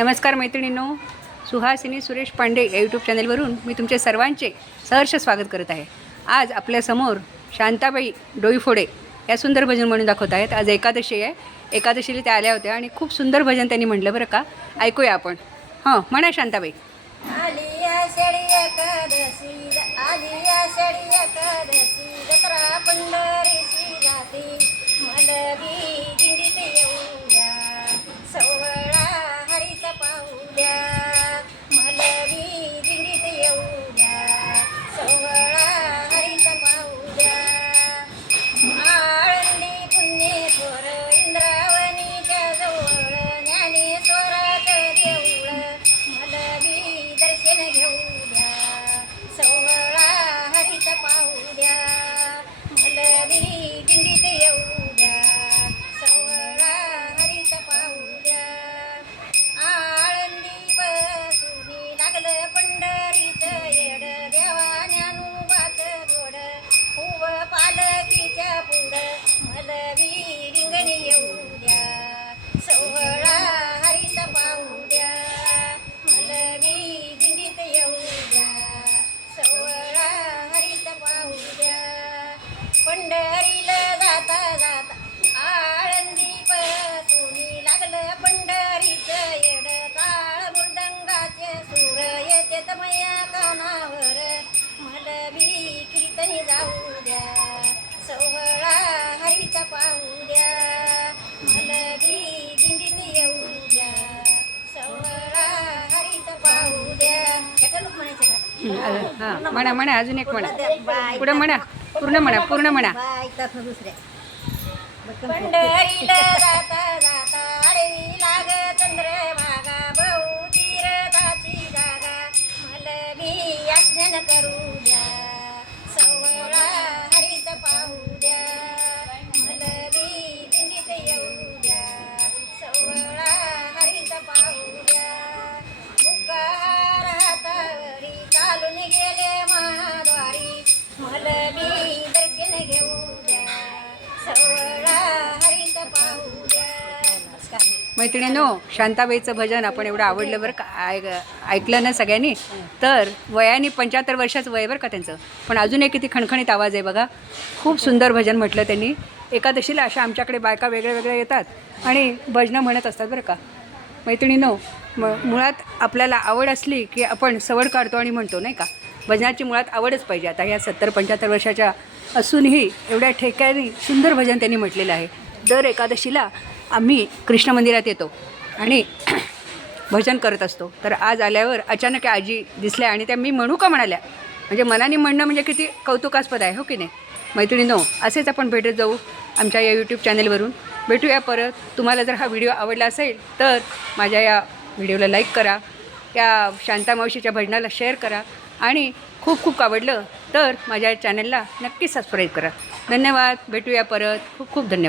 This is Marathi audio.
नमस्कार मैत्रिणींनो सुहासिनी सुरेश पांडे या यूट्यूब चॅनलवरून मी तुमचे सर्वांचे सहर्ष स्वागत करत आहे. आज आपल्यासमोर शांताबाई डोईफोडे या सुंदर भजन म्हणून दाखवत आहेत. आज एकादशी आहे. एकादशीला त्या आल्या होत्या आणि खूप सुंदर भजन त्यांनी म्हटलं बरं का. ऐकूया आपण. हां म्हणा शांताबाई. आली रिंगणी येऊ द्या सोहळा हरित पाहू द्या मलबी दिंडीत येऊ द्या सोहळा हरित पाहू द्या पंढरीला जाता जाता आळंदी पासून लागलं पंढरीचं येड काळ मृदंगाचे सूर येते तमया कानावर. मलबी कीर्तनी जाऊ हां म्हणा म्हणा अजून एक म्हणा पुढं म्हणा पूर्ण म्हणा पूर्ण म्हणा दुसऱ्या करू मैत्रिणीनो शांताबाईचं भजन आपण एवढं आवडलं बरं का ऐक ऐकलं ना सगळ्यांनी? तर वयाने पंच्याहत्तर वर्षाचं वय बरं का त्यांचं. पण अजून एक किती खणखणीत आवाज आहे बघा. खूप सुंदर भजन म्हटलं त्यांनी. एकादशीला अशा आमच्याकडे बायका वेगळ्या वेगळ्या येतात आणि भजनं म्हणत असतात बरं का. मैत्रिणीनो म मुळात आपल्याला आवड असली की आपण सवड काढतो आणि म्हणतो नाही का? भजनाची मुळात आवडच पाहिजे. आता ह्या सत्तर पंच्याहत्तर वर्षाच्या असूनही एवढ्या ठेक्याने सुंदर भजन त्यांनी म्हटलेलं आहे. दर एकादशीला आम्ही कृष्ण मंदिरात येतो आणि भजन करत असतो. तर आज आल्यावर अचानक आजी दिसल्या आणि त्या मी म्हणू का म्हणाल्या? म्हणजे मनाने म्हणणं म्हणजे किती कौतुकास्पद आहे हो की नाही? मैत्रिणीनो असेच आपण भेटत जाऊ आमच्या या यूट्यूब चॅनेलवरून भेटूया परत. तुम्हाला जर हा व्हिडिओ आवडला असेल तर माझ्या या व्हिडिओला लाईक करा. या शांता मावशीच्या भजनाला शेअर करा. आणि खूप खूप आवडलं तर माझ्या चॅनलला नक्की सबस्क्राईब करा. धन्यवाद. भेटूया परत. खूप खूप धन्यवाद.